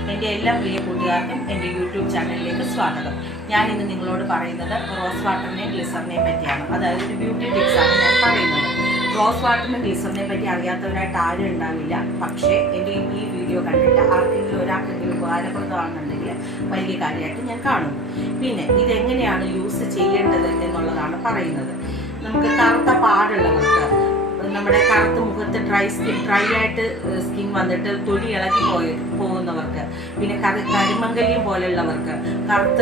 എൻ്റെ എല്ലാ പ്രിയ കൂട്ടുകാർക്കും എൻ്റെ യൂട്യൂബ് ചാനലിലേക്ക് സ്വാഗതം. ഞാൻ ഇന്ന് നിങ്ങളോട് പറയുന്നത് റോസ് വാട്ടറിനെയും ഗ്ലിസറിനെയും പറ്റിയാണ്. അതായത് ഒരു ബ്യൂട്ടി ടിപ്സാണ് ഞാൻ പറയുന്നത്. റോസ് വാട്ടറിനും ഗ്ലിസറിനെ പറ്റി അറിയാത്തവരായിട്ട് ആരും ഉണ്ടാവില്ല. പക്ഷേ എൻ്റെ ഈ വീഡിയോ കണ്ടിട്ട് ആർക്കെങ്കിലും ഒരാൾക്കെങ്കിലും ഉപകാരപ്രദമാണെന്നുണ്ടെങ്കിൽ വലിയ കാര്യമായിട്ട് ഞാൻ കാണുന്നു. പിന്നെ ഇതെങ്ങനെയാണ് യൂസ് ചെയ്യേണ്ടത് എന്നുള്ളതാണ് പറയുന്നത്. നമുക്ക് കറുത്ത പാടുള്ളവർക്ക്, നമ്മുടെ കറുത്ത മുഖത്ത് ഡ്രൈ ആയിട്ട് സ്കിൻ വന്നിട്ട് തൊലി ഇളകി പോകുന്നവർക്ക്, പിന്നെ കരിമംഗല്യം പോലെയുള്ളവർക്ക്, കറുത്ത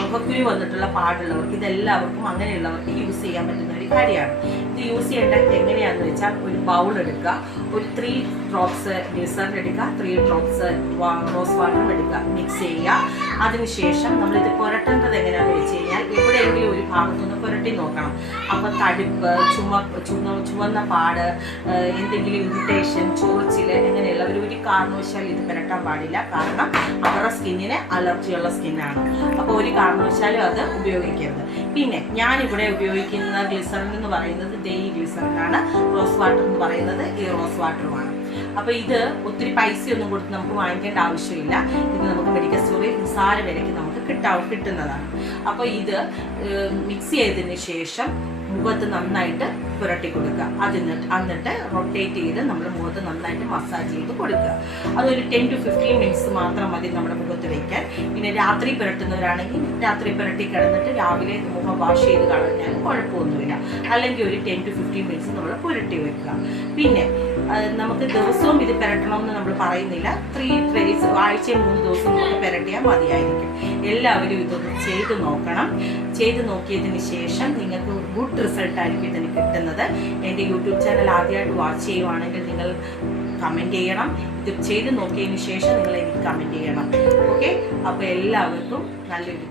മുഖക്കുരു വന്നിട്ടുള്ള പാടുള്ളവർക്ക്, ഇതെല്ലാവർക്കും അങ്ങനെയുള്ളവർക്ക് യൂസ് ചെയ്യാൻ പറ്റുന്ന ഒരു കാര്യമാണ്. ഇത് യൂസ് ചെയ്യേണ്ടത് എങ്ങനെയാണെന്ന് വെച്ചാൽ, ഒരു ബൗൾ എടുക്കുക, ഒരു 3 ഡ്രോപ്സ് ഗ്ലിസറിൻ എടുക്കുക, 3 ഡ്രോപ്സ് റോസ് വാട്ടർ എടുക്കുക, മിക്സ് ചെയ്യുക. അതിനുശേഷം നമ്മളിത് പുരട്ടേണ്ടത് എങ്ങനെയാണെന്ന് വെച്ച് കഴിഞ്ഞാൽ, എവിടെയെങ്കിലും ഒരു ഭാഗത്തുനിന്ന് പുരട്ടി നോക്കണം. അപ്പോൾ തടിപ്പ്, ചുവന്ന പാട്, എന്തെങ്കിലും ഇറിറ്റേഷൻ, ചൊറിച്ചിൽ അങ്ങനെയുള്ള ഒരു കാരണവശാലും ഇത് പുരട്ടാൻ പാടില്ല. കാരണം അവരുടെ സ്കിന്നിന് അലർജിയുള്ള സ്കിന്നാണ്. അപ്പോൾ ഒരു കാരണവശാലും അത് ഉപയോഗിക്കരുത്. പിന്നെ ഞാനിവിടെ ഉപയോഗിക്കുന്ന ഗ്ലിസറിൻ എന്ന് പറയുന്നത് ഈ ഗ്ലിസറിനാണ്. റോസ് വാട്ടർ എന്ന് പറയുന്നത് ഈ റോസ് വാട്ടറുമാണ്. അപ്പോൾ ഇത് ഒത്തിരി പൈസയൊന്നും കൊടുത്ത് നമുക്ക് വാങ്ങിക്കേണ്ട ആവശ്യമില്ല. ഇത് നമുക്ക് മെഡിക്കൽ സ്റ്റോറിൽ നിസ്സാര വിലയ്ക്ക് നമുക്ക് കിട്ടുന്നതാണ്. അപ്പോൾ ഇത് മിക്സ് ചെയ്തതിന് ശേഷം മുഖത്ത് നന്നായിട്ട് പുരട്ടി കൊടുക്കുക. എന്നിട്ട് റൊട്ടേറ്റ് ചെയ്ത് നമ്മുടെ മുഖത്ത് നന്നായിട്ട് മസാജ് ചെയ്ത് കൊടുക്കുക. അതൊരു 10 to 15 മിനിറ്റ്സ് മാത്രം മതി നമ്മുടെ മുഖത്ത് വയ്ക്കാൻ. പിന്നെ രാത്രി പുരട്ടുന്നവരാണെങ്കിൽ രാത്രി പുരട്ടി കിടന്നിട്ട് രാവിലെ മുഖം വാഷ് ചെയ്ത് കളഞ്ഞാലും കുഴപ്പമൊന്നുമില്ല. അല്ലെങ്കിൽ ഒരു 10 to 15 മിനിറ്റ്സ് നമ്മൾ പുരട്ടി വെക്കുക. പിന്നെ നമുക്ക് ദിവസവും ഇത് പുരട്ടണമെന്ന് നമ്മൾ പറയുന്നില്ല. 3 days, ആഴ്ചയിൽ 3 ദിവസം നമുക്ക് പുരട്ടിയാൽ മതിയായിരിക്കും. എല്ലാവരും ഇതൊന്ന് ചെയ്ത് നോക്കണം. ചെയ്ത് നോക്കിയതിന് ശേഷം നിങ്ങൾക്ക് ഗുഡ് റിസൾട്ട് ആയിരിക്കും ഇതിന് കിട്ടുന്നത്. എൻ്റെ യൂട്യൂബ് ചാനൽ ആദ്യമായിട്ട് വാച്ച് ചെയ്യുവാണെങ്കിൽ നിങ്ങൾ കമൻറ്റ് ചെയ്യണം. ഇത് ചെയ്ത് നോക്കിയതിന് ശേഷം നിങ്ങൾ എനിക്ക് കമൻറ്റ് ചെയ്യണം. ഓക്കെ, അപ്പോൾ എല്ലാവർക്കും നല്ലൊരു